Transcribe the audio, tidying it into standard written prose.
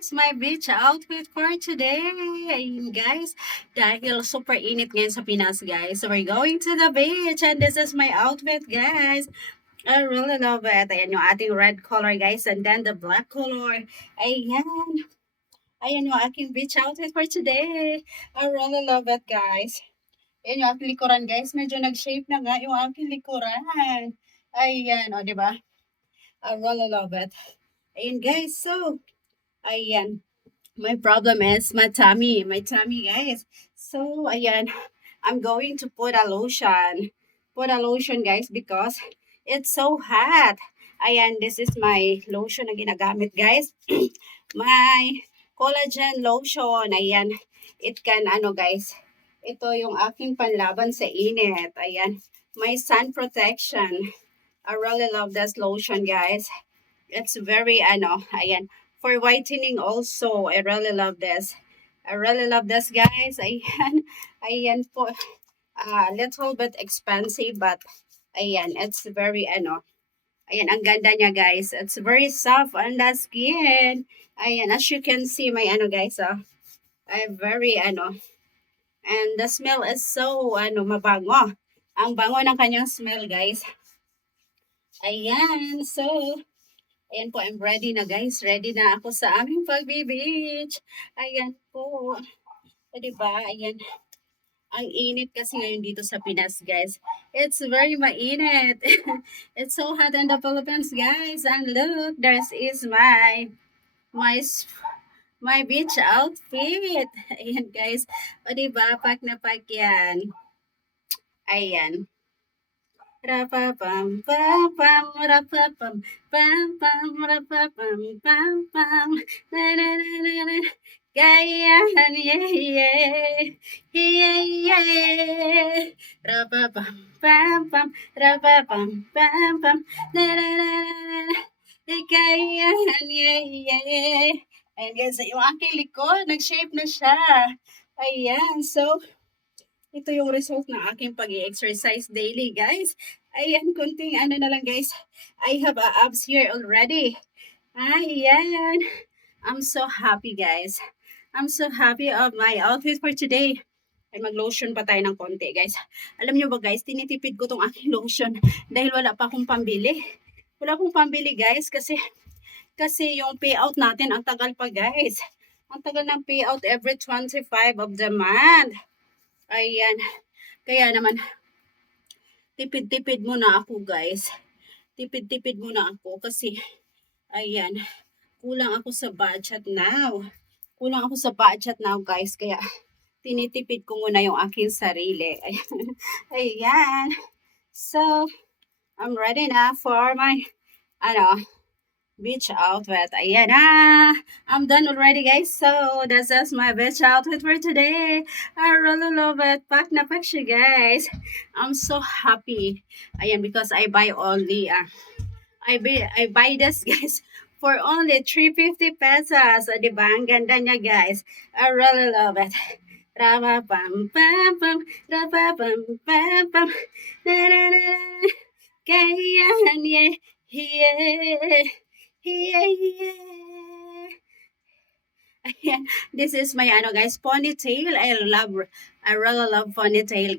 guys, my beach outfit for today. Ayun guys, dahil super init ngayon sa Pinas guys. So we're going to the beach and this is my outfit guys. I really love it. Ayan yung ating red color guys and then the black color. Ayan. Ayan yung aking beach outfit for today. I really love it guys. Ayan yung aking likuran guys. Medyo nag-shape na nga yung aking likuran. Ayan, o diba? I really love it. Ayan guys, so ayan. My problem is my tummy, guys. So, ayan, I'm going to put a lotion, guys, because it's so hot. Ayan, this is my lotion na ginagamit, guys. My collagen lotion. Ayan, it can, guys, ito yung aking panlaban sa init. Ayan, my sun protection. I really love this lotion, guys. It's very, ayan, for whitening also. I really love this. I really love this, guys. Ayan, ayan po. A little bit expensive, but ayan, it's very, ayan, ang ganda niya, guys. It's very soft on the skin. Ayan, as you can see, my, guys, I very, and the smell is so, mabango. Ang bango ng kanyang smell, guys. Ayan, so, ayan po, I'm ready na guys. Ready na ako sa aming pagbe-beach. Ayan po. O, diba? Ayan. Ang init kasi ngayon dito sa Pinas, guys. It's very mainit. It's so hot in the Philippines, guys. And look, this is my my beach outfit. Ayan, guys. O, diba? Pak na pak yan. Ayan. Rapapam pam pam rapapam pam pam rapapam pam pam na na na na na Gayan yeah yeah yeah yeah rapapam pam pam rapapam pam pam na na na na Gayan yeah yeah. And guys, yung aking likod, nag-shape na siya. Ayan, so ito yung result ng aking pag-exercise daily, guys. Ayan, kunting na lang, guys. I have abs here already. Ayan. I'm so happy, guys. I'm so happy of my outfit for today. Ay, mag-lotion pa tayo ng konti, guys. Alam nyo ba, guys, tinitipid ko tong aking lotion dahil wala pa akong pambili. Wala akong pambili, guys, kasi yung payout natin, ang tagal pa, guys. Ang tagal ng payout every 25 of the month. Ayan. Kaya naman, tipid-tipid muna ako, guys. Tipid-tipid muna ako kasi, ayan, kulang ako sa budget now. Kulang ako sa budget now, guys. Kaya, tinitipid ko muna yung aking sarili. Ayan. Ayan. So, I'm ready na for my, beach outfit. Ayan na. I'm done already, guys. So, this is my beach outfit for today. I really love it. Pack na pack siya, guys. I'm so happy. Ayan, because I buy only, I buy this, guys, for only 350 pesos. O, diba? Ang ganda niya, guys. I really love it. Rapapam, pam, pam, rapapam, pam, pam, na, na, na, na. Kayan, yeah, yeah. Yeah, yeah. Ayan. This is my guys, ponytail. I really love ponytail, guys.